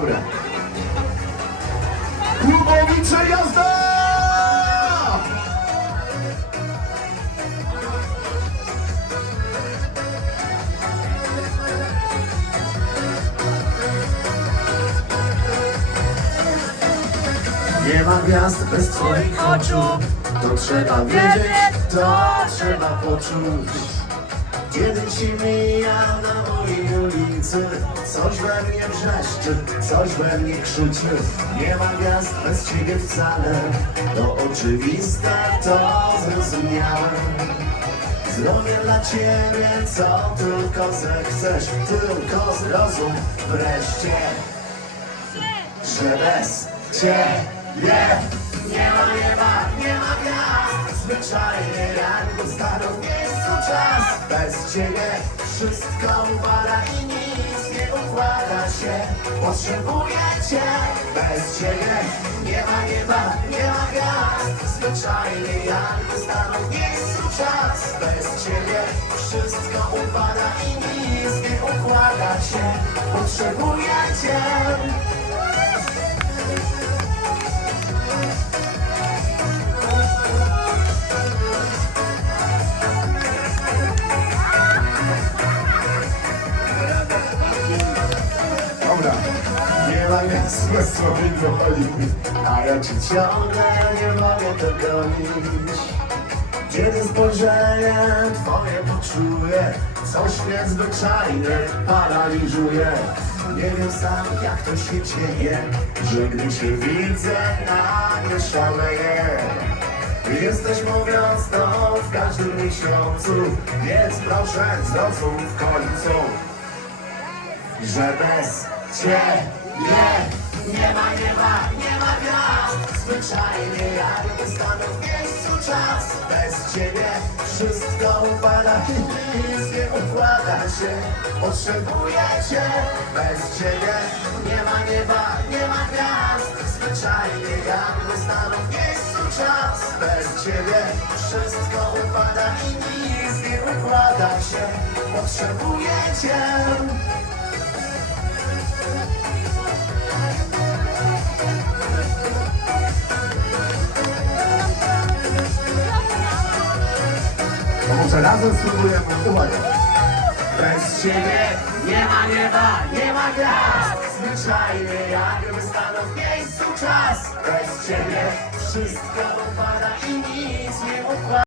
Dobra. Klubowicze jazda! Nie ma gwiazd bez twoich oczu To trzeba wiedzieć, to trzeba poczuć kiedy ci mija na mojej ulicy Coś we mnie wrzeszczy, coś we mnie krzyczy Nie ma gwiazd bez ciebie wcale To oczywiste, to zrozumiałe. Zrobię dla ciebie co tylko zechcesz Tylko zrozum wreszcie Że bez ciebie Nie ma nieba, nie ma gwiazd Zwyczajnie stanął w miejscu czas. Bez ciebie wszystko upada i nic nie układa się. Potrzebuję cię. Bez ciebie nie ma nieba, nie ma gwiazd. Zwyczajnie jakby stanął w miejscu czas. Bez ciebie wszystko upada i nic nie układa się. Potrzebuję cię bez swoich woli A ja ci ciągle nie mogę dogonić Kiedy spojrzenie twoje poczuję Coś niezwyczajnie paraliżuje Nie wiem sam jak to się dzieje Że gdy cię widzę nagle szaleję Jesteś mówiąc to w każdym miesiącu Więc proszę zrozum w końcu że bez ciebie Zwyczajnie jakby stanął w miejscu czas. Bez ciebie wszystko upada i nic nie układa się. Potrzebuję cię, bez ciebie nie ma nieba, nie ma gwiazd. Zwyczajnie jakby stanął w miejscu czas. Bez ciebie wszystko upada i nic nie układa się. Potrzebuję cię Może razem spróbujemy. Uwaga. Bez ciebie nie ma nieba, nie ma gwiazd. Zwyczajnie jakby stanął w miejscu czas. Bez ciebie wszystko upada i nic